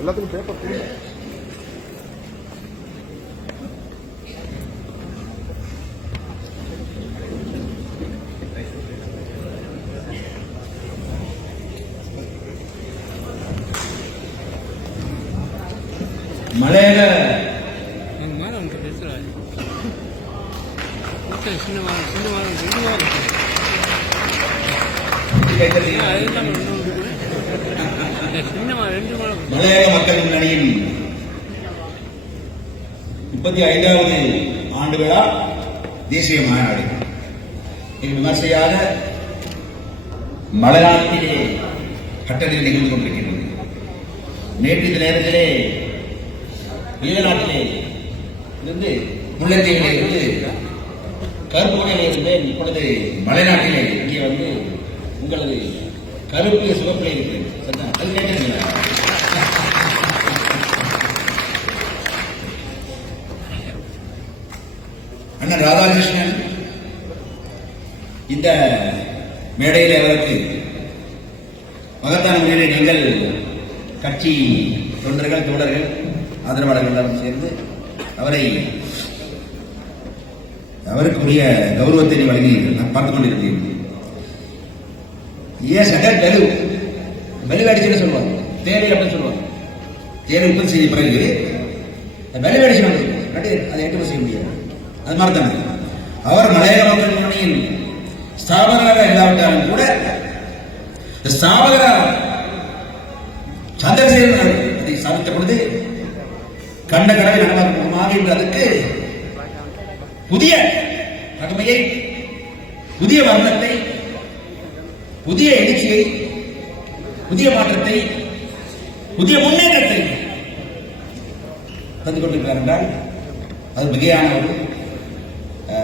எல்லாத்துக்கும் பேப்பர் கொடுங்க இது விமர்சையாக மலைநாட்டிலே கட்டளையில் நிகழ்ந்து கொண்டிருக்கின்றது. நேற்று இந்த நேரத்திலே வெளிநாட்டிலே இருந்து முல்லைத்தீவிலே இருந்து கருப்புகையிலே இருந்து இப்பொழுது மலைநாட்டிலே இங்கே வந்து உங்களது கருப்பு சிவப்பிலே இருக்கிறது அது கேட்டீங்களா அண்ணன் ராதாகிருஷ்ணன் இந்த மேடையில் அவருக்கு மகத்தான முறையிலே நீங்கள் கட்சி தொண்டர்கள் தோழர்கள் ஆதரவாளர்கள் எல்லாரும் சேர்ந்து அவரை அவருக்குரிய கௌரவத்தை வழங்கி நான் பார்த்துக் கொண்டிருக்கிறேன். ஏன் சகர் பெலு? பெலு சொல்லுவாங்க. தேவை அப்படின்னு சொல்லுவாங்க. தேவை உற்பத்தி செய்த பிறகு பெலு அடிச்சு அதை ஏற்றுமதி செய்ய முடியாது. அது மாதிரி தானே அவர் மலையாள மக்கள் முன்னணியின் ஸ்தாபகராக இல்லாவிட்டாலும் கூட இந்த ஸ்தாபகராக சந்திரசேகரன் அதை சாதித்த பொழுது கண்ட கடவை நடமாகின்ற அதுக்கு புதிய தகமையை புதிய வர்ணத்தை புதிய எழுச்சியை புதிய மாற்றத்தை புதிய முன்னேற்றத்தை தந்து கொண்டிருக்கிறார் என்றால் அது மிகையான ஒரு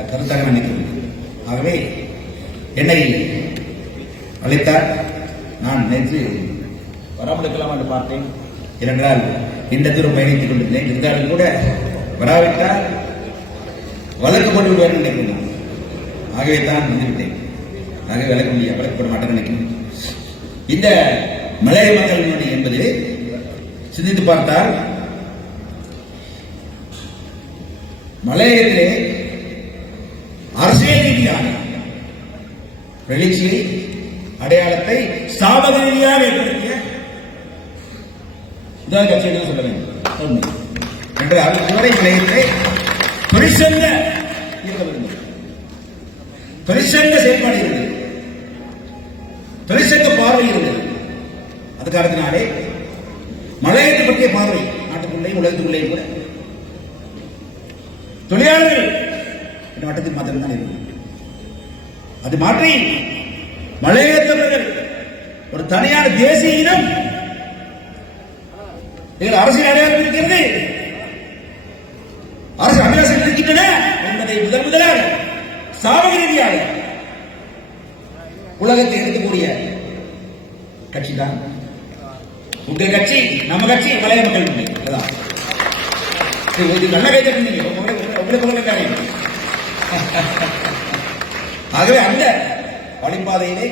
கருத்தாக நினைக்கிறது நினைக்கிறேன் ஆகவே என்னை அழைத்தார். நான் நேற்று வராமல் இருக்கலாம் என்று பார்த்தேன். ஏனென்றால் இந்த தூரம் பயணித்துக் கொண்டிருந்தேன். இருந்தாலும் கூட வராவிட்டால் வழக்கு கொண்டு விடுவார் நினைக்கிறேன். ஆகவே தான் வந்துவிட்டேன். ஆகவே வளர்க்க முடியாது வளர்க்கப்பட மாட்டேன் நினைக்கிறேன். இந்த மலைய மக்கள் என்பது சிந்தித்து பார்த்தால் மலையிலே அரசியல் ரீதியான எழுச்சியை அடையாளத்தை ஸ்தாபக ரீதியாக ஏற்படுத்திய இதான் கட்சி என்று சொல்ல வேண்டும்? உண்மை. என்று அதுவரை நிலையத்திலே தொழிற்சங்க தொழிற்சங்க செயல்பாடு இருந்தது. தொழிற்சங்க பார்வை இருந்தது. அது காரணத்தினாலே மலையத்தை பற்றிய பார்வை நாட்டுக்குள்ளே உலகத்துக்குள்ளே கூட. தொழிலாளர்கள் என்ற வட்டத்தில் மாத்திரம்தான் இருந்தது. அது மாற்றி மலையேற்றவர்கள் ஒரு தனியான தேசிய இனம். இதில் அரசியல் அடையாளம் இருக்கிறது. அரசு அபிலாசம் இருக்கின்றன என்பதை முதல் முதலாக சாபக ரீதியாக உலகத்தை எடுக்கக்கூடிய கட்சி தான் உங்க கட்சி நம்ம கட்சி மலைய மக்கள் முன்னணி. சரி, நல்ல கை உங்களுக்கு உங்களுக்கு ஆகவே அந்த வழிபாதையிலே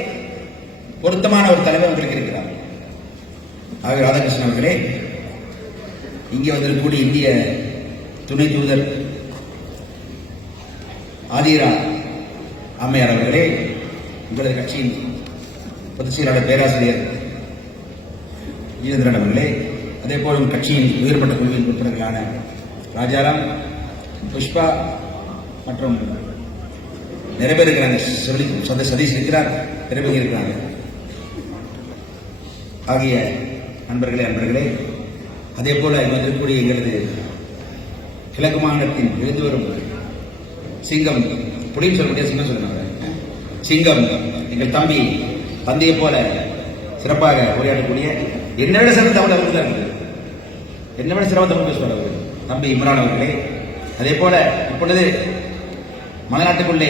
பொருத்தமான ஒரு தலைவர் உங்களுக்கு இருக்கிறார் ஆகவே ராதாகிருஷ்ணன் அவர்களே இங்கே வந்திருக்கக்கூடிய இந்திய துணை தூதர் ஆதிரா அம்மையார் அவர்களே உங்களது கட்சியின் பொதுச் செயலாளர் பேராசிரியர் ஜீவேந்திரன் அவர்களே அதே போல் கட்சியின் உயர்மட்ட குழுவின் உறுப்பினர்களான ராஜாராம் புஷ்பா மற்றும் நிறைய பேர் இருக்கிறாங்க. சொல்லி சொந்த சதீஷ் இருக்கிறார் நிறைய பேர் இருக்கிறாங்க. ஆகிய நண்பர்களே அன்பர்களே அதே போல வந்திருக்கக்கூடிய எங்களது கிழக்கு மாநிலத்தின் எழுந்து வரும் சிங்கம் புடின்னு சொல்ல முடியாது சிங்கம் சொல்லுவாங்க. சிங்கம் எங்கள் தம்பி தந்தையை போல சிறப்பாக உரையாடக்கூடிய என்னை விட சிறந்த தமிழ் அவர்கள் தான் இருக்குது. என்னை விட சிறந்த தமிழ் பேசுவார் அவர்கள். தம்பி இம்ரான் அவர்களே அதே போல இப்பொழுது மலைநாட்டுக்குள்ளே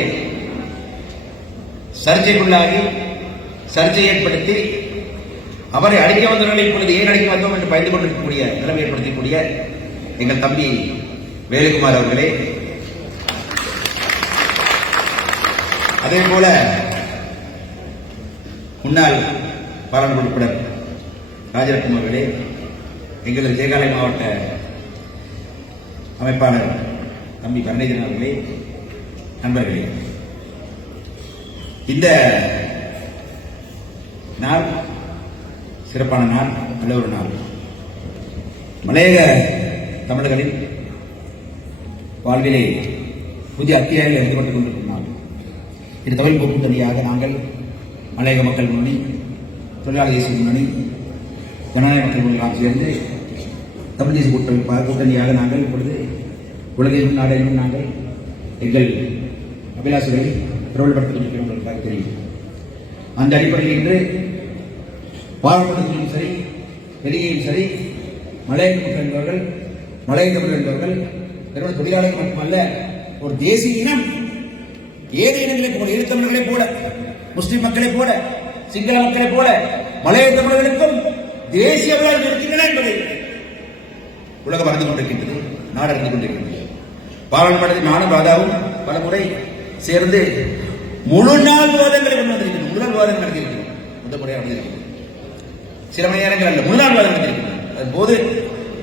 சர்ச்சைக்குள்ளாகி சர்ச்சை ஏற்படுத்தி அவரை அடிக்க வந்தவர்களை இப்பொழுது ஏன் அடிக்க வந்தோம் என்று பயந்து கொண்டிருக்கக்கூடிய நிலைமை ஏற்படுத்தக்கூடிய எங்கள் தம்பி வேலுகுமார் அவர்களே. அதே போல முன்னாள் பாராளுமன்ற உறுப்பினர் ராஜரத்னம் அவர்களே எங்களது ஜெயகாலை மாவட்ட அமைப்பாளர் தம்பி கருணேஜன் அவர்களே நண்பர்களே. இந்த நாள் சிறப்பான நாள் நல்ல ஒரு நாள். மலையக தமிழர்களின் வாழ்விலே புதிய அத்தியாயங்கள் எழுதப்பட்டுக் கொண்டிருக்கும் நாள். இந்த தமிழ் கூட்டணியாக நாங்கள் மலையக மக்கள் முன்னணி தொழிலாளர் தேசிய முன்னணி ஜனநாயக மக்கள் முன்னணி சேர்ந்து தமிழ் தேசிய கூட்டமைப்பாக கூட்டணியாக நாங்கள் இப்பொழுது உலகின் நாடெங்கிலும் நாங்கள் எங்கள் அபிலாஷைகளை பிரபலப்படுத்திக் கொண்டிருக்கிறோம் என்பதாக தெரியும். அந்த அடிப்படையில் இன்று பாராளுமன்றத்திலும் சரி வெளியேயும் சரி மலையக மக்கள் என்பவர்கள் மலைய தமிழர் என்பவர்கள் நிறுவன தொழிலாளர்கள் மட்டுமல்ல ஒரு தேசிய இனம் ஏழை இனங்களை போல இருத்தமிழர்களை போல முஸ்லிம் மக்களை போல சிங்கள மக்களைப் போல மலைய தமிழர்களுக்கும் தேசிய விழாக்கள் இருக்கின்றன என்பதை உலகம் அறிந்து கொண்டிருக்கின்றது நாடு அறிந்து கொண்டிருக்கின்றது. பாராளுமன்றத்தில் நானும் ராதாவும் பல முறை சேர்ந்து முழு நாள் வாதங்களை கொண்டு வந்திருக்கிறது. முழு நாள் வாதம் நடத்தியிருக்கிறோம் முதல் முறையாக நடந்திருக்கிறது சில மணி நேரங்கள் அல்ல முழு நாள் வாதம் நடத்தியிருக்கிறோம் அதன்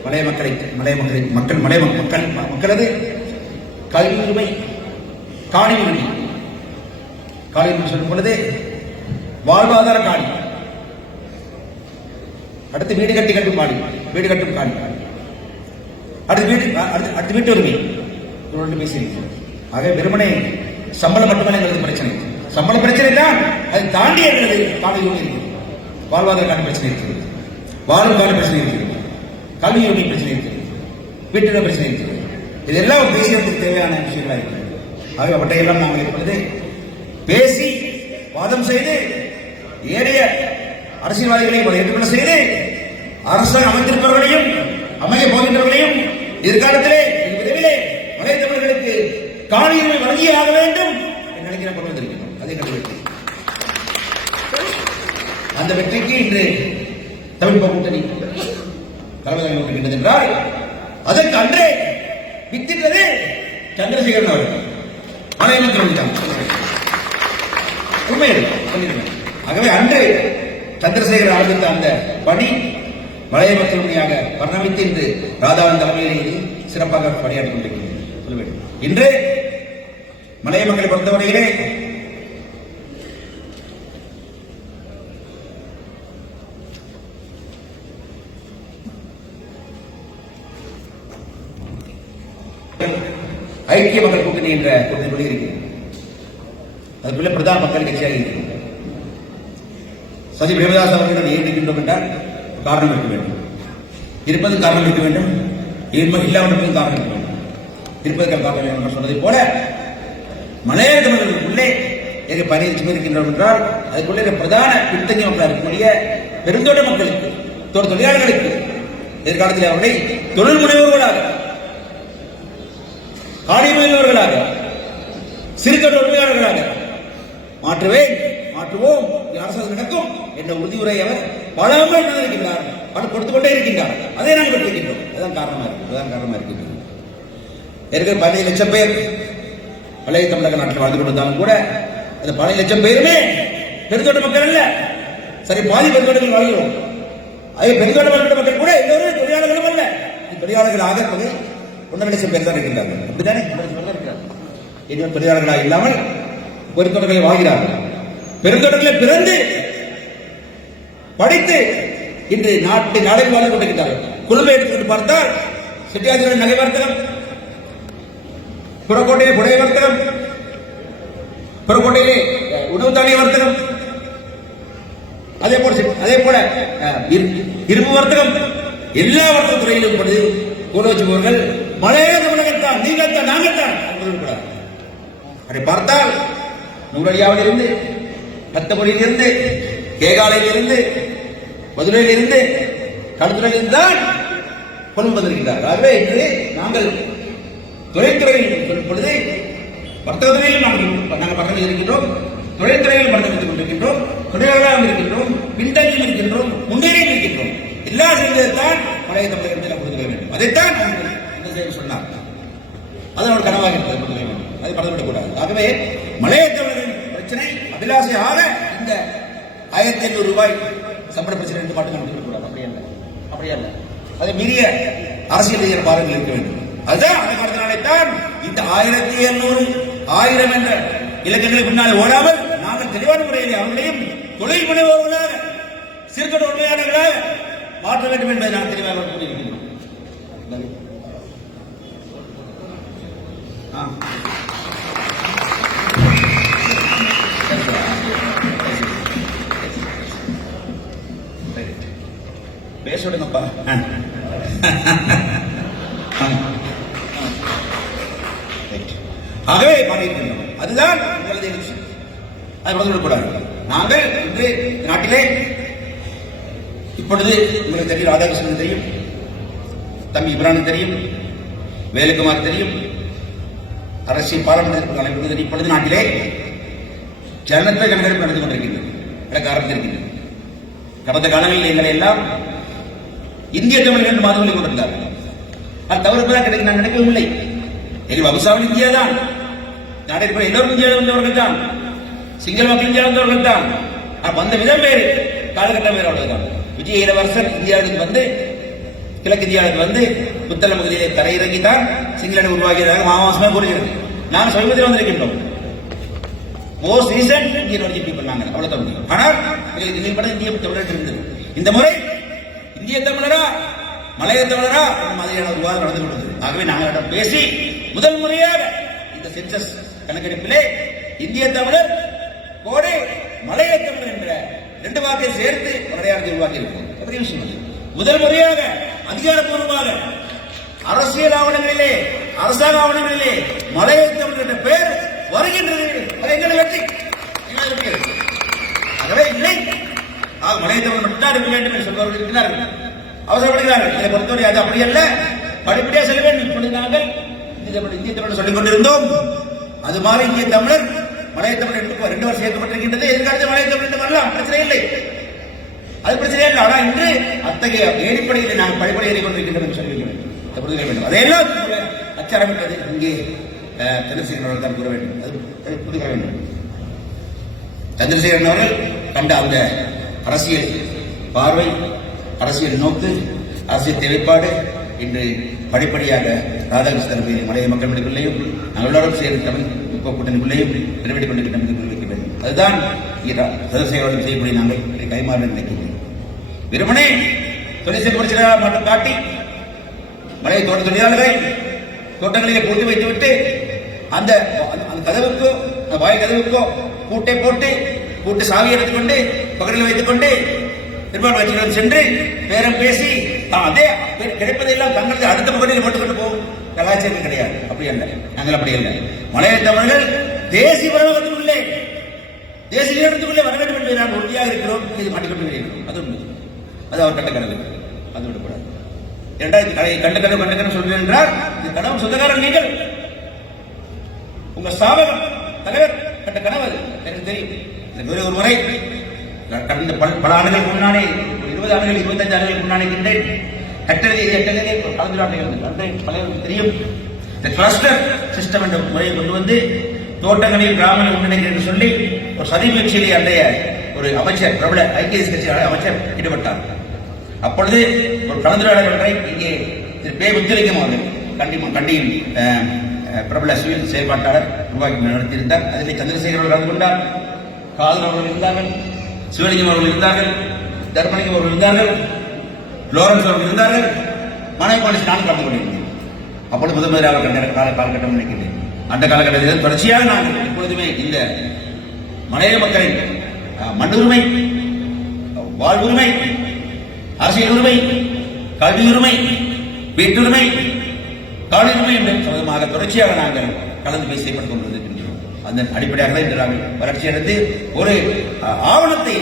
மலைய மக்களை மலைய மக்களை மக்கள் மலைய மக்கள் மக்களது கல்வி காணி உரிமை காணி உரிமை சொல்லும் பொழுது வாழ்வாதார காணி. அடுத்து வீடு கட்டி கட்டும் காணி வீடு கட்டும் காணி. அடுத்து வீடு அடுத்து அடுத்து வீட்டு உரிமை. இவரோடு பேசியிருக்கிறோம் ஆக வெறுமனே சம்பளம் மட்டும்தான் எங்களது பிரச்சனை. சம்பள பிரச்சனை தான் அதை தாண்டி எங்களது காணி உரிமை இருக்கிறது பிரச்சனை இருக்கிறது வாழும் கால பிரச்சனை இருக்கிறது கல்வி உரிமை பிரச்சனை இருக்கிறது வீட்டில பிரச்சனை இருக்கிறது இதெல்லாம் பேசுவதற்கு தேவையான விஷயங்களா இருக்கிறது ஆகவே அவற்றையெல்லாம் நாங்கள் இப்பொழுது பேசி வாதம் செய்து ஏறிய அரசியல்வாதிகளை ஏற்றுக்கொள்ள செய்து அரசு அமைத்திருப்பவர்களையும் அமைய போகின்றவர்களையும் எதிர்காலத்திலே வெகு விரைவிலே மலைய தமிழர்களுக்கு காணியுரிமை வழங்கியே ஆக வேண்டும் நினைக்கிற கொண்டு வந்திருக்கிறோம் அதே கண்டு வெற்றி. அந்த வெற்றிக்கு இன்று தமிழ் கூட்டணி தலைமை கொண்டிருக்கின்றது என்றால் அதற்கு அன்றே வித்திட்டது சந்திரசேகரன் அவர்கள். மலைய மக்கள் உண்மை ஆகவே அன்று சந்திரசேகர் ஆரம்பித்த அந்த பணி மலைய மக்கள் மொழியாக பரிணமித்து இன்று ராதாவின் தலைமையிலே சிறப்பாக பணியாற்றிக் கொண்டிருக்கிறது. சொல்ல வேண்டும். இன்று மலைய மக்களை பொறுத்தவரையிலே ஐக்கிய மக்கள் கூட்டணி என்ற கூட்டணி கொண்டு இருக்கிறது அதுக்குள்ள பிரதான மக்கள் கட்சியாக இருக்கிறது சஜி பிரேமதாஸ் அவர்களிடம் அதை ஏற்றுக்கின்றோம் என்றால் காரணம் இருக்க வேண்டும். இருப்பது காரணம் இருக்க வேண்டும். இல்லாமல் இருப்பது காரணம் இருக்க வேண்டும். இருப்பதற்கு காரணம் சொன்னதை போல மலையாள தமிழர்களுக்குள்ளே எங்க பதினைந்து பேர் இருக்கின்றோம் என்றால் அதுக்குள்ளே பிரதான பின்தங்கிய மக்களாக இருக்கக்கூடிய பெருந்தோட்ட மக்களுக்கு தொ- தொழிலாளர்களுக்கு எதிர்காலத்தில் அவர்களை தொழில் முனைவர்களாக காணிமையுள்ளவர்களாக சிறுகட்ட தொழிலாளர்களாக மாற்றுவேன் மாற்றுவோம் இது அரசாங்கம் நடக்கும் என்ற உறுதியுரை அவர் பல முறை இருக்கின்றார் பல கொடுத்து கொண்டே இருக்கின்றார். அதை நாங்கள் பெற்றிருக்கின்றோம். அதுதான் காரணமா இருக்கு அதுதான் காரணமா இருக்கின்றது. ஏற்கனவே பதினைந்து லட்சம் பேர் பழைய தமிழக நாட்டில் வாழ்ந்து கொண்டிருந்தாலும் கூட அந்த பழைய லட்சம் பேருமே பெருந்தோட்ட மக்கள் அல்ல. சரி பாதி பெருந்தோட்டங்கள் வாழ்கிறோம். அதே பெருந்தோட்ட வாழ்கிற மக்கள் கூட எல்லோரும் தொழிலாளர்களும் அல்ல. தொழிலாளர்களாக இருப்பது ஒன்றரை லட்சம் பேர் தான் இருக்கின்றார்கள். அப்படித்தானே? இனிமேல் இன்னும் தொழிலாளர்களாக இல்லாமல் பெருந்தோட்டங்களை வாழ்கிறார்கள். பெருந்தோட்டங்களை பிறந்து படித்து இன்று நாட்டு நாடை வாழ்ந்து கொண்டிருக்கிறார்கள் குழுமை எடுத்துக்கொண்டு பார்த்தால் செட்டியாதிகள் நகை வர்த்தகம் புறக்கோட்டையிலே புடைய வர்த்தகம். புறக்கோட்டையிலே உணவு தானிய வர்த்தகம். அதே போல அதே போல அஹ், இரு- இரும்பு வர்த்தகம். எல்லா வர்த்தக துறையிலும் இப்பொழுது கூட வச்சுபவர்கள் மலையாள தமிழகத்தான் நீங்கள் தான் அதை பார்த்தால் நூறடியாவிலிருந்து பத்தமொழியிலிருந்து கேகாலையிலிருந்து மதுரையிலிருந்து கழுத்துறையிலிருந்து தான் கொண்டு வந்திருக்கிறார்கள் ஆகவே இன்று நாங்கள் துறைத்துறையில் சொல்லும் பொழுது வர்த்தக துறையில் நாங்கள் நாங்கள் பக்கத்தில் இருக்கின்றோம் தொழில்துறையில் பரிணமித்துக் கொண்டிருக்கின்றோம் தொழிலாளராக இருக்கின்றோம் பின்தங்கியில் இருக்கின்றோம் முன்னேறியும் இருக்கின்றோம். எல்லா செய்வதைத்தான் பழைய தமிழகத்தில் கொடுக்க வேண்டும். அதைத்தான் இந்த செய்தி சொன்னார். அது கனவாக இருப்பது கொடுக்க வேண்டும். அதை மறந்துவிடக்கூடாது. ஆகவே மலைய தமிழரின் பிரச்சனை அபிலாசையாக இந்த ஆயிரத்தி ஐநூறு ரூபாய் சம்பள பிரச்சனை என்று பாட்டு நடத்திவிடக்கூடாது அப்படியே இல்லை அல்ல அப்படி மீறிய அரசியல் பாருங்கள் இருக்க வேண்டும். அதுதான் அந்த இந்த ஆயிரத்தி எண்ணூறு ஆயிரம் என்ற இலக்கங்களுக்கு பின்னால் ஓடாமல் நாங்கள் தெளிவான முறையில் அவர்களையும் தொழில் முனைவோர்களாக சிறுகட்ட உண்மையாளர்களாக மாற்ற வேண்டும் என்பதை நான் தெளிவாக கூறியிருக்கிறேன். பேசுடுங்கப்பா ஆகவே மாறியிருக்கின்றோம் அதுதான் எங்களது எழுச்சி. அதை மறந்துவிடக்கூடாது நாங்கள் இன்று நாட்டிலே இப்பொழுது உங்களுக்கு தெரியும் ராதாகிருஷ்ணன் தெரியும் தம்பி இப்ரானும் தெரியும் வேலுக்குமார் தெரியும் அரசியல் பாராளுமன்ற அமைப்பு தெரியும். இப்பொழுது நாட்டிலே ஜனநாயக கணக்கெடுப்பு நடந்து கொண்டிருக்கின்றது. எனக்கு ஆரம்பித்திருக்கின்றது கடந்த காலங்களில் எங்களை எல்லாம் இந்திய தமிழர்கள் என்று மாதம் கொண்டிருந்தார்கள். அது தவறுப்பதாக கிடைக்க நான் நினைக்கவும் இல்லை எங்கள் வம்சாவளி இந்தியா தான். நடைபெற இருக்கிற எல்லோரும் இந்தியாவில் வந்தவர்கள் தான் சிங்கள மக்கள் இந்தியாவில் வந்தவர்கள் தான் ஆனால் வந்த விதம் வேறு. காலகட்டம் வேறு அவ்வளவுதான். விஜய இளவரசர் இந்தியாவுக்கு வந்து கிழக்கு இந்தியாவுக்கு வந்து புத்தள பகுதியிலே தரையிறங்கி தான் சிங்களன் உருவாகியதாக மாமாசமே கூறுகிறது. நாம் சமீபத்தில் வந்திருக்கின்றோம். Most recent Indian origin people நாங்கள் அவ்வளவுதான் முடியும். ஆனால் எங்களுக்கு இந்திய இந்திய தமிழர் இருந்தது இந்த முறை இந்திய தமிழரா மலைய தமிழரா மாதிரியான ஒரு விவாதம் நடந்து கொண்டது ஆகவே நாங்களிடம் பேசி முதல் முறையாக இந்த சென்சஸ் கணக்கெடுப்பிலே இந்திய தமிழர் கோடை மலைய தமிழர் என்ற ரெண்டு வாக்கை சேர்த்து ஒரு அடையாளத்தை உருவாக்கி இருப்போம் முதல் முறையாக அதிகாரப்பூர்வமாக அரசியல் ஆவணங்களிலே அரசாங்க ஆவணங்களிலே மலைய தமிழர் என்ற பெயர் வருகின்றது. அது வெற்றி. ஆகவே இல்லை. ஆக மலைய தமிழ் மட்டும்தான் இருக்க வேண்டும் என்று சொல்பவர்கள் இருக்கிறார்கள். அவசரப்படுகிறார்கள். இதை பொறுத்தவரை அது அப்படி அல்ல படிப்படியாக செல்ல வேண்டும். இப்பொழுது நாங்கள் இந்திய தமிழ் இந்திய தமிழ் சொல்லிக் கொண்டிருந்தோம். அது மாதிரி இந்திய தமிழர் மலைய தமிழர் ரெண்டு ரெண்டு வருஷம் சேர்க்கப்பட்டிருக்கின்றது எதிர்காலத்தில் மலைய தமிழ் என்று வரலாம். பிரச்சனை இல்லை. அது பிரச்சனை இல்லை. ஆனால் இன்று அத்தகைய ஏடிப்படையில் நாங்கள் படிப்படை ஏறி கொண்டிருக்கின்றோம் என்று சொல்லியிருக்கிறோம். அதை வேண்டும். அதையெல்லாம் அச்சாரம் என்பது இங்கே சந்திரசேகரன் அவர்கள் தான் கூற வேண்டும். அது புரிதல் வேண்டும். சந்திரசேகரன் அவர்கள் கண்ட அந்த அரசியல் பார்வை அரசியல் நோக்கு அரசியல் தேவைப்பாடு இன்று படிப்படியாக ராதாகிருஷ்ணன் மீது மலைய மக்கள் மீதுக்குள்ளேயும் நாங்கள் எல்லாரும் சேர்ந்து தமிழ் முற்போக்கு கூட்டணிக்குள்ளேயும் நிறைவேற்றிக் கொண்டிருக்கின்ற அதுதான் இங்கே செய்யக்கூடிய நாங்கள் இதை கைமாற நினைக்கின்றோம். வெறுமனே தொழிற்சங்க பிரச்சனை மட்டும் காட்டி மலை தோட்ட தொழிலாளர்களை தோட்டங்களிலே போட்டு வைத்துவிட்டு அந்த அந்த கதவுக்கோ அந்த வாய் கதவுக்கோ பூட்டை போட்டு கூட்டு சாவி எடுத்துக்கொண்டு பக்கத்தில் வைத்துக்கொண்டு கொண்டு வச்சுக்கிறது சென்று பேரம் பேசி தான் அதே கிடைப்பதெல்லாம் தங்களது அடுத்த பகுதியில் போட்டுக்கொண்டு போகும். கலாச்சாரம் கிடையாது. அப்படி அல்ல. நாங்கள் அப்படி அல்ல. மலைய தமிழர்கள் தேசிய பரவகத்துக்குள்ளே தேசிய இடத்துக்குள்ளே வர வேண்டும் என்பதை நான் உறுதியாக இருக்கிறோம். இது மாட்டிக்கொண்டு இருக்கிறோம் அது உண்மை. அது அவர் கட்ட கனவு அது விடக்கூடாது. இரண்டாயிரத்தி கடை கண்ட கனவு கண்ட கனவு சொல்கிறேன் என்றால் இந்த கனவு சொந்தக்காரர் நீங்கள். உங்க சாதகம் தலைவர் கண்ட கனவு எனக்கு தெரியும். இந்த ஒரு முறை. கடந்த பல பல ஆண்டுகளுக்கு முன்னாடி ஒரு இருபது ஆண்டுகள் இருபத்தஞ்சு ஆண்டுகளுக்கு முன்னாடி இருக்கின்றேன் கட்டளை எட்டளை கலந்துராட்டம் இருந்தது அன்றை தெரியும். இந்த கிளஸ்டர் சிஸ்டம் என்ற முறையை கொண்டு வந்து தோட்டங்களில் கிராமங்கள் ஒன்றிணைகள் என்று சொல்லி ஒரு சதி முயற்சியிலே அன்றைய ஒரு அமைச்சர் பிரபல ஐக்கிய கட்சியான அமைச்சர் ஈடுபட்டார். அப்பொழுது ஒரு கலந்துரையாடல் ஒன்றை இங்கே திரு பே முத்துலிங்கம் அவர்கள் கண்டி கண்டியின் பிரபல சிவில் செயல்பாட்டாளர் உருவாக்கி நடத்தியிருந்தார். அதில் சந்திரசேகர் அவர்கள் கலந்து கொண்டார். காதல் அவர்கள் இருந்தார்கள் சிவலிங்கம் அவர்கள் இருந்தார்கள் தர்மலிங்கம் அவர்கள் இருந்தார்கள். லோரன்ஸ் அவர்கள் இருந்தார்கள் மனைவி பாலிசி நான் கலந்து கொண்டிருந்தேன் அப்பொழுது முதல் முதலாக கண்ட கால காலகட்டம் நினைக்கிறேன் அந்த காலகட்டத்தில் தொடர்ச்சியாக நாங்கள் எப்பொழுதுமே இந்த மலைய மக்களின் மண் மண்ணுரிமை வாழ்வுரிமை அரசியல் உரிமை கல்வி உரிமை வீட்டுரிமை காலுரிமை என்ற சொந்தமாக தொடர்ச்சியாக நாங்கள் கலந்து பேசி செயல்பட்டுக் கொண்டிருக்கின்றோம். அந்த அடிப்படையாக தான் இன்று நாங்கள் வளர்ச்சி அடைந்து ஒரு ஆவணத்தை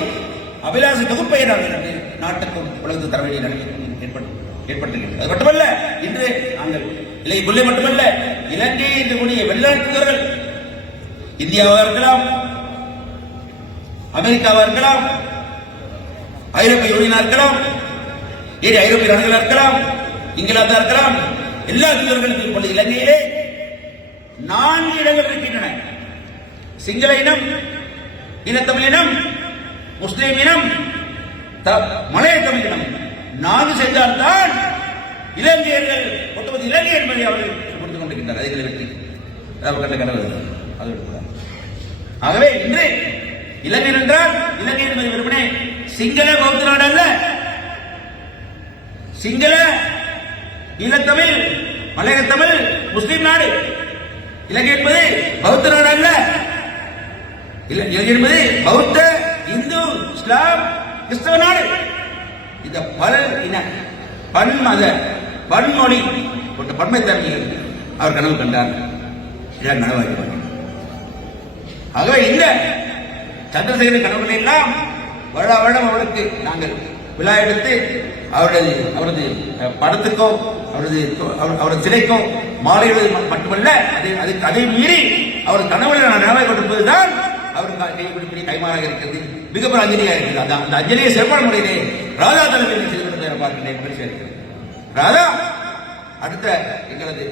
அபிலாச தொகுப்பை நாங்கள் நாட்டுக்கும் உலகத்து தர வேண்டிய நிலை ஏற்பட்டு ஏற்பட்டிருக்கிறது அது மட்டுமல்ல இன்று நாங்கள் இலங்கைக்குள்ளே மட்டுமல்ல இலங்கை இன்று கூடிய வெளிநாட்டுவர்கள் இந்தியாவாக இருக்கலாம் அமெரிக்காவாக இருக்கலாம் ஐரோப்பிய யூனியனா இருக்கலாம் ஏறி ஐரோப்பிய நாடுகளா இருக்கலாம் இங்கிலாந்தா இருக்கலாம் எல்லா தூதர்களுக்கும் இப்பொழுது இலங்கையிலே நான்கு இடங்கள் இருக்கின்றன. சிங்கள இனம் இனத்தமிழ் இனம் முஸ்லிம் இனம் த- மலைய தமிழ் இனம் நான்கு இலங்கையர்கள் ஒட்டுமொத்த இலங்கை மேலே அவர்கள் கொடுத்து கொண்டிருக்கின்றார் அதை வெற்றி கண்ட கனவு அது. ஆகவே இன்று இலங்கை என்றால் இலங்கை என்பது வெறுமனே சிங்கள பௌத்த நாடு அல்ல. சிங்கள ஈழத்தமிழ் மலையக தமிழ் முஸ்லிம் நாடு. இலங்கை என்பது பௌத்த நாடு அல்ல. இலங்கை என்பது பௌத்த இந்து இஸ்லாம் கிறிஸ்தவ நாடு இந்த பல் இன பன்மத பன்மொழி கொண்ட பன்மை தன்மையை அவர் கனவு கண்டார். இதான் நனவாக்கி ஆகவே இந்த சந்திரசேகர கனவுகளை எல்லாம் வருட வருடம் அவருக்கு நாங்கள் விழா எடுத்து அவரது அவரது படத்துக்கோ அவரது அவர்- அவரது சிலைக்கோ மாலையிடுவது மட்டுமல்ல அதை அதை மீறி அவர் கனவுல நான் நினைவாக கொண்டிருப்பதுதான் அவருக்கு கை பிடிப்படி கைமாறாக இருக்கிறது. மிகப்பெரிய அஞ்சலியாக இருக்கிறது அந்த அந்த அஞ்சலியை சிறப்பான முறையிலே ராதா தலைமையில் செய்து கொண்டு பார்க்கின்றேன் பரிசு இருக்கிறது ராதா அடுத்த எங்களது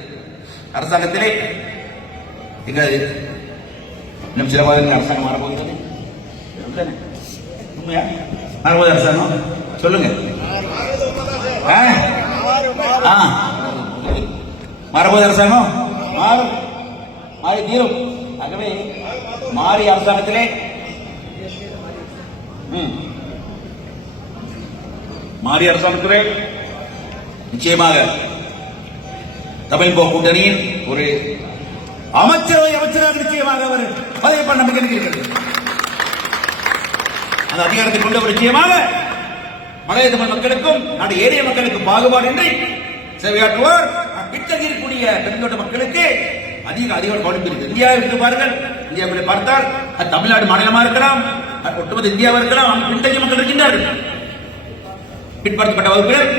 அரசாங்கத்திலே எங்களது இன்னும் சில மாதங்கள் அரசாங்கம் மாறப்போகிறது. அப்படிதானே? உண்மையா? மாறப்போகுது அரசாங்கம்? சொல்லுங்க. ஆ? மாறப்போகுது அரசாங்கம்? மாறும். மாறி தீரும். ஆகவே மாறி அரசாங்கத்திலே மாறி அரசாங்கத்திலே நிச்சயமாக தமிழ் கூட்டணியின் ஒரு அமைச்சரவை அமைச்சராக நிச்சயமாக அவர் பதவி பண்ண நம்பிக்கை இருக்கிறது அந்த அதிகாரத்தை கொண்டவர் நிச்சயமாக மலைய மக்களுக்கும் நாடு ஏரிய மக்களுக்கும் பாகுபாடின்றி சேவையாற்றுவார். பின்தங்கியிருக்கக்கூடிய பெருந்தோட்ட மக்களுக்கு அதிக அதிகம் கவனிப்பு இருக்கு இந்தியாவை எடுத்து பாருங்கள். இந்தியாவை பார்த்தால் அது தமிழ்நாடு மாநிலமா இருக்கலாம் ஒட்டுமொத்த இந்தியாவா இருக்கலாம் பின்தங்கிய மக்கள் இருக்கின்றார்கள் பிற்படுத்தப்பட்ட வகுப்பினர்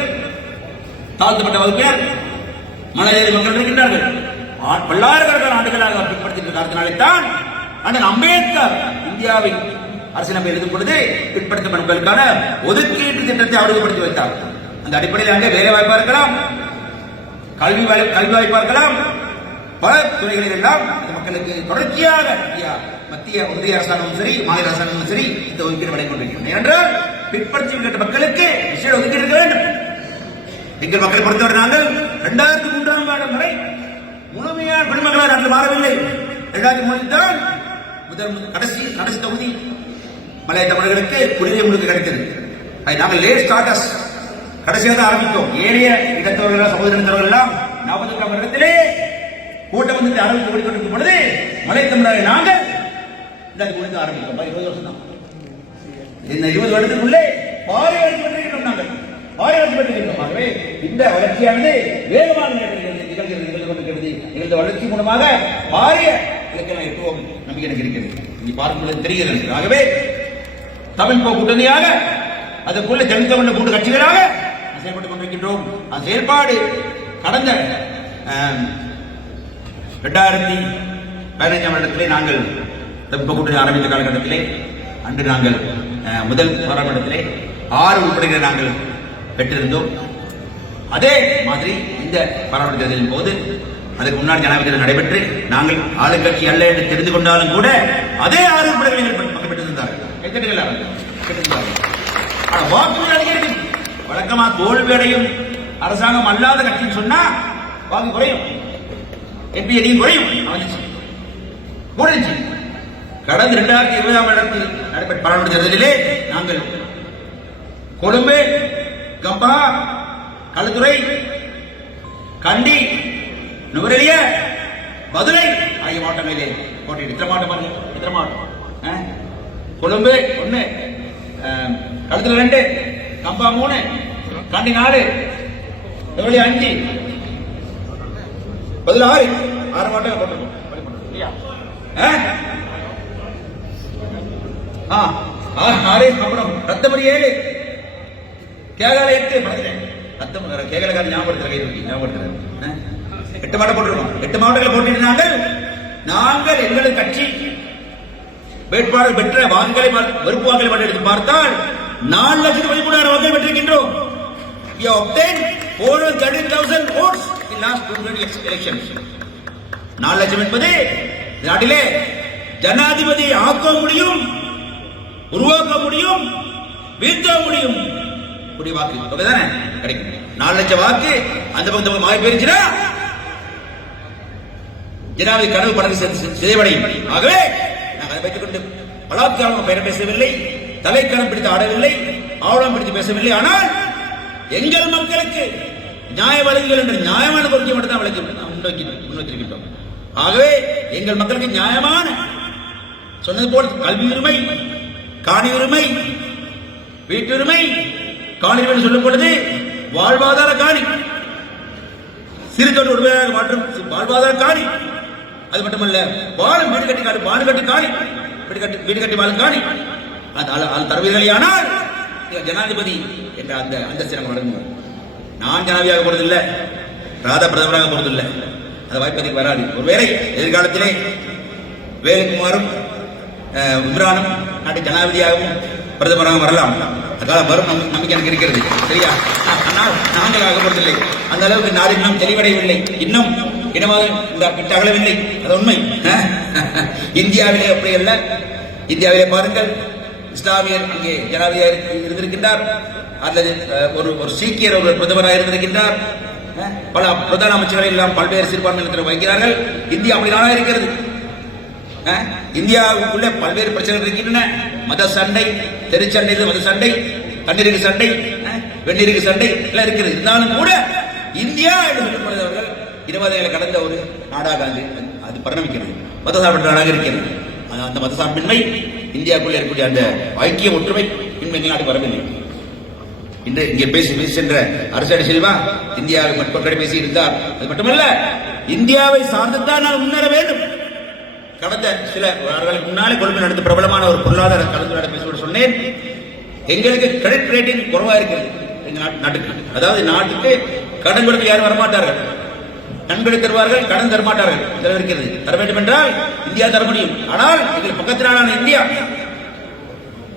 தாழ்த்தப்பட்ட வகுப்பினர் மனநிலை மக்கள் இருக்கின்றார்கள். பல்லாயிரக்கணக்கான ஆண்டுகளாக பிற்படுத்தி காரணத்தினாலே தான் அண்ணன் அம்பேத்கர் இந்தியாவின் அரசியலமை எழுதும் பொழுது பிற்படுத்தப்பட்ட மக்களுக்கான ஒதுக்கீட்டு திட்டத்தை அறிமுகப்படுத்தி வைத்தார். அந்த அடிப்படையில் அங்கே வேலை வாய்ப்பா இருக்கலாம் கல்வி கல்வி வாய்ப்பா இருக்கலாம் பல துறைகளில் எல்லாம் இந்த மக்களுக்கு தொடர்ச்சியாக மத்திய ஒன்றிய அரசாங்கமும் சரி மாநில அரசாங்கமும் சரி இந்த ஒதுக்கீடு வழங்கிக் என்றால் ஏனென்றால் பிற்படுத்தி மக்களுக்கு விசேட ஒதுக்கீடு இருக்க வேண்டும். எங்கள் மக்களை பொறுத்தவரை நாங்கள் இரண்டாயிரத்தி மூன்றாம் ஆண்டு வரை முழுமையான குடிமக்களாக நாங்கள் மாறவில்லை. இரண்டாயிரத்தி மூணில் தான் முதல் கடைசி கடைசி தொகுதி மலைய தமிழர்களுக்கு குடிநீர் முழுக்க கிடைத்தது. அது நாங்கள் லேட் ஸ்டார்டஸ் கடைசியாக தான் ஆரம்பித்தோம். ஏனைய இடத்தவர்கள் சகோதரத்தவர்கள் எல்லாம் நாற்பத்தி இடத்திலே கூட்டம் வந்து ஆரம்பித்து ஓடிக்கொண்டிருக்கும் பொழுது மலை தமிழர்கள் நாங்கள் இந்த முடிந்து ஆரம்பிக்கிறோம். இருபது வருஷம் தான். இந்த இருபது வருடத்துக்குள்ளே பாறை வளர்ச்சி பெற்றிருக்கிறோம் நாங்கள். பாறை வளர்ச்சி பெற்றிருக்கிறோம். ஆகவே இந்த வளர்ச்சியானது வேகமாக நிகழ்கிறது நிகழ்கிறது நிகழ்ந்து கொண்டிருக்கிறது. நிகழ்ந்த வளர்ச்சி மூலமாக பாரிய இலக்கணம் எட்டுவோம் நம்பிக்கை எனக்கு இருக்கிறது. நீ பார்க்கும் பொழுது தெரிகிறது ஆகவே தமிழ் போ கூட்டணியாக அதுக்குள்ள ஜனத்தமிழ் கூட்டு கட்சிகளாக செயல்பட்டுக் கொண்டிருக்கின்றோம். அந்த செயல்பாடு கடந்த ரெண்டாயிரத்தி இரண்டாயிரத்தி பதினைஞ்சாம் வருடத்திலே நாங்கள் வெப்ப கூட்டணி ஆரம்பித்த காலகட்டத்திலே அன்று நாங்கள் முதல் போராட்டத்திலே ஆறு உறுப்பினர்களை நாங்கள் பெற்றிருந்தோம். அதே மாதிரி இந்த பாராளுமன்ற தேர்தலின் போது அதுக்கு முன்னாடி ஜனாதிபதி நடைபெற்று நாங்கள் ஆளுங்கட்சி அல்ல என்று தெரிந்து கொண்டாலும் கூட அதே ஆறு உறுப்பினர்களை எங்கள் பக்கம் பெற்றிருந்தார்கள் வழக்கமா தோல்வி அடையும் அரசாங்கம் அல்லாத கட்சின்னு சொன்னா வாக்கு குறையும். எம்பி அடியும் குறையும் முடிஞ்சு. கடந்த இரண்டாயிரத்தி இருபதாம் இடத்தில் நடைபெற்ற பாராளுமன்ற தேர்தலிலே நாங்கள் கொழும்பு கம்பா களுத்துறை கண்டி நுவரெலிய மதுரை ஆகிய மாவட்டங்களிலே போட்டியிட்டு. இத்தனை மாவட்டம் பாருங்க. இத்தனை மாவட்டம். ஆ? கொழும்பு ஒண்ணு கழுத்துல ரெண்டு கம்பா மூணு கண்டி நாலு நுவரெலியா அஞ்சு பதில் ஆறு ஆறு மாவட்டம் போட்டிருக்கோம் இல்லையா ஆ? ஆ, ஆறு அப்புறம் ரத்தமணி ஏழு. கேகால எட்டு ரத்தம் கேகலக்கார ஞாபகப்படுத்துற ஆ? எட்டு மாவட்டம் போட்டிருக்கோம். எட்டு மாவட்டங்களை போட்டிட்டு நாங்கள் நாங்கள் எங்களது கட்சி. வேட்பாளர் பெற்ற வாக்குகளை வெறுப்பு வாக்குகளை மட்டும் எடுத்து பார்த்தால் நாலு லட்சத்து பதிமூணாயிரம் வாக்குகள் பெற்றிருக்கின்றோம். Have obtained 413,000 votes. Last 2020 elections. நாலு லட்சம் என்பது நாட்டிலே ஜனாதிபதி ஆக்க முடியும் உருவாக்க முடியும் வீழ்த்த முடியும். கூடிய வாக்கு. தொகை கிடைக்கும். நாலு லட்சம் வாக்கு. அந்த பக்கம் மாறி போயிருச்சுன்னா ஜனாதிபதி கனவு படகு சிதைவடையும் ஆகவே நாங்கள் அதை வைத்துக் கொண்டு பலாத்காரமாக பெயர் பேசவில்லை தலைக்கணம் பிடித்து ஆடவில்லை ஆவலம் பிடித்து பேசவில்லை. ஆனால் எங்கள் மக்களுக்கு நியாய வழங்குகள் என்ற நியாயமான கோரிக்கை மட்டும் தான் வழங்கி முன்னோக்கி முன்வைத்திருக்கின்றோம் ஆகவே எங்கள் மக்களுக்கு நியாயமான சொன்னது போல் கல்வி உரிமை காணி உரிமை வீட்டுரிமை காணி உரிமை சொல்லும் பொழுது வாழ்வாதார காணி. சிறு தொழில் உரிமையாக மாற்றும் வாழ்வாதார காணி. அது மட்டுமல்ல வாழும் வீடு கட்டி காணி வாழு கட்டி காணி. வீடு கட்டி வீடு கட்டி வாழும் காணி. அது அது- அது ஜனாதிபதி என்ற அந்த அந்த சிறப்பு வழங்குவார் நான் ஜனாதிபதியாக போறதில்லை. ராதா பிரதமராக போறதில்லை. அந்த வாய்ப்பு அதுக்கு வராது. ஒருவேளை எதிர்காலத்திலே வேலுக்குமாரும் இம்ரானும் நாட்டு ஜனாதிபதியாகவும் பிரதமராக வரலாம். அதனால வரும் நம்பிக்கை எனக்கு இருக்கிறது. சரியா? ஆனால் நாங்கள் ஆகப்படுவதில்லை அந்த அளவுக்கு நாடு இன்னும் தெளிவடையவில்லை. இன்னும் இனமாக இந்த அகலவில்லை. அது உண்மை. இந்தியாவிலே அப்படி அல்ல இந்தியாவிலே பாருங்கள். இஸ்லாமியர் இங்கே ஜனாதிபதியாக இருந்திருக்கின்றார். அல்லது ஒரு ஒரு சீக்கியர் ஒரு பிரதமராக இருந்திருக்கின்றார். பல பிரதான அமைச்சர்களை எல்லாம் பல்வேறு சிறுபான்மையினத்தில் வைக்கிறார்கள் இந்தியா அப்படிதானா இருக்கிறது? இந்தியாவுக்குள்ள பல்வேறு பிரச்சனைகள் இருக்கின்றன. மத சண்டை தெருச்சண்டை மத சண்டை தண்ணீருக்கு சண்டை அஹ், வெந்நீருக்கு சண்டை எல்லாம் இருக்கிறது இருந்தாலும் கூட இந்தியா என்று சொல்லப்படுபவர்கள் கடந்த ஒரு நாடாக அது அது பரிணமிக்கிறது. மதசார்பற்ற நாடாக இருக்கிறது. அந்த அந்த மதசார்பின்மை இந்தியாவுக்குள்ள இருக்கக்கூடிய அந்த ஐக்கிய ஒற்றுமை இன்மை நாடு வரவில்லை. இன்று இங்கே பேசி பேசி சென்ற அரசியல் செல்வா இந்தியாவை மக்கள் பேசி இருந்தார் அது மட்டுமல்ல இந்தியாவை சார்ந்துதான் நான் முன்னேற வேண்டும். கடந்த சில வாரங்களுக்கு முன்னாலே கொழும்பு நடந்த பிரபலமான ஒரு பொருளாதார கலந்துரையாடல் பேசுவது சொன்னேன். எங்களுக்கு கிரெடிட் ரேட்டிங் குறைவா இருக்கிறது. எங்க நாட்டுக்கு அதாவது நாட்டுக்கு கடன் கொடுக்க யாரும் வரமாட்டார்கள். நன்கொடை தருவார்கள் கடன் தரமாட்டார்கள். செலவு இருக்கிறது? தர வேண்டும் என்றால் இந்தியா தர முடியும். ஆனால் எங்கள் பக்கத்து இந்தியா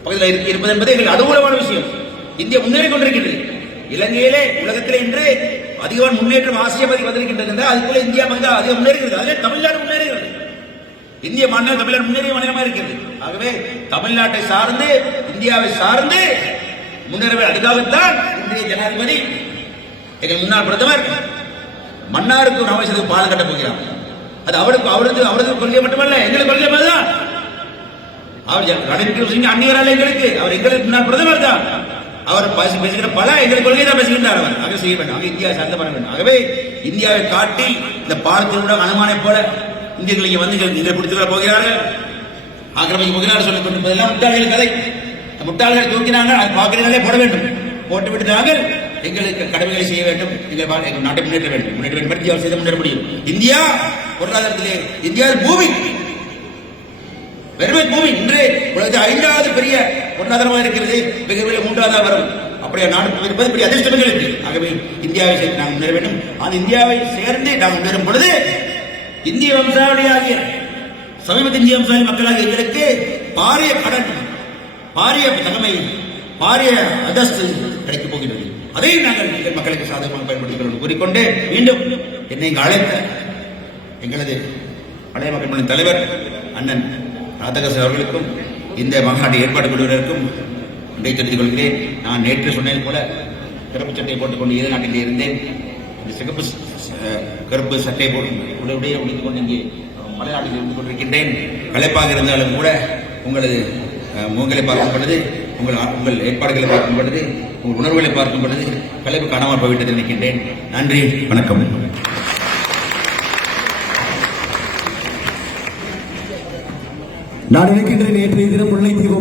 பக்கத்தில் இருப்பது என்பது எங்களுக்கு அனுகூலமான விஷயம். இந்தியா முன்னேறி கொண்டிருக்கிறது இலங்கையிலே உலகத்திலே இன்று அதிகமான முன்னேற்றம் ஆசிய பகுதி வந்திருக்கின்றது அதுக்குள்ள இந்தியா வந்து அதிகம் முன்னேறுகிறது அதிலே தமிழ்நாடு முன்னேறுகிறது. இந்திய மாநிலம் தமிழ்நாடு முன்னேறிய மாநிலமா இருக்கிறது. ஆகவே தமிழ்நாட்டை சார்ந்து இந்தியாவை சார்ந்து முன்னேறவே அதுக்காகத்தான் இன்றைய ஜனாதிபதி எங்கள் முன்னாள் பிரதமர் மன்னாருக்கு நவசத்துக்கு பாலம் கட்ட போகிறார். அது அவருக்கு அவரது அவரது கொள்கை மட்டுமல்ல எங்களுக்கு கொள்கை மாதிரிதான் அவர் ஜ- ரணில் விக்ரமசிங்க அந்நியரால் எங்களுக்கு. அவர் எங்களுக்கு முன்னாள் பிரதமர் தான். அவர் பேசுகிற பல எங்கள் கொள்கை தான் பேசுகின்றார் அவர். ஆக செய்ய வேண்டும். ஆக இந்தியா சார்ந்த பண்ண வேண்டும். ஆகவே இந்தியாவை காட்டி இந்த பாலத்தினோட அனுமானை போல இந்தியர்கள் இங்கே வந்து இங்கே இதில் போகிறார்கள். ஆக்கிரமிக்க போகிறார்கள் சொல்லிக் கொண்டிருப்பதெல்லாம் முட்டாள்கள் கதை. முட்டாள்கள் முட்டாள்களை தூக்கினாங்க அது பார்க்கிறீங்களே போட வேண்டும். போட்டு விட்டு நாங்கள் எங்களுக்கு கடமைகளை செய்ய வேண்டும். எங்கள் எங்கள் நாட்டை முன்னேற்ற வேண்டும். முன்னேற்ற வேண்டும். இந்தியாவை செய்து முன்னேற முடியும். இந்தியா பொருளாதாரத்திலே இந்தியா பூமி பெருமை பூமி இன்றே உலகத்தில் ஐந்தாவது பெரிய பொருளாதாரமாக இருக்கிறது. மிகப்பெரிய மூன்றாவதாக வரும் அப்படியே நாடு இருப்பது பெரிய அதிர்ஷ்டம் எங்களுக்கு ஆகவே இந்தியாவை சேர்த்து நாம் முன்னேற வேண்டும். அந்த இந்தியாவை சேர்ந்து நாம் முன்னேறும் பொழுது இந்திய வம்சாவளியாகிய சமீபத்திய இந்திய வம்சாவளி மக்களாக எங்களுக்கு பாரிய கடன் பாரிய தகமை பாரிய அந்தஸ்து கிடைக்கப் போகிறது அதையும் நாங்கள் எங்கள் மக்களுக்கு சாதகமாக பயன்படுத்திக் கொள்வோம். கூறிக்கொண்டு மீண்டும் என்னை இங்கு அழைத்த எங்களது பழைய மக்கள் தலைவர் அண்ணன் ராதகச அவர்களுக்கும் இந்த மாநாட்டு ஏற்பாடு குழுவினருக்கும் நன்றி தெரிவித்துக் கொள்கிறேன். நான் நேற்று சொன்னது போல கருப்பு சட்டை போட்டுக்கொண்டு ஈழ நாட்டில் இருந்தேன். இந்த சிகப்பு கருப்பு சட்டை போட்டு உடைய உடைந்து கொண்டு இங்கே மலைநாட்டில் இருந்து கொண்டிருக்கின்றேன். களைப்பாக இருந்தாலும் கூட உங்களது முகங்களை பார்க்கும் பொழுது உங்கள் உங்கள் ஏற்பாடுகளை பார்க்கும் பொழுது உங்கள் உணர்வுகளை பார்க்கும் பொழுது களைப்பு காணாமல் போய்விட்டது நினைக்கின்றேன். நன்றி வணக்கம். நான் நினைக்கின்றேன் நேற்றைய தினம் முல்லைத்தீவு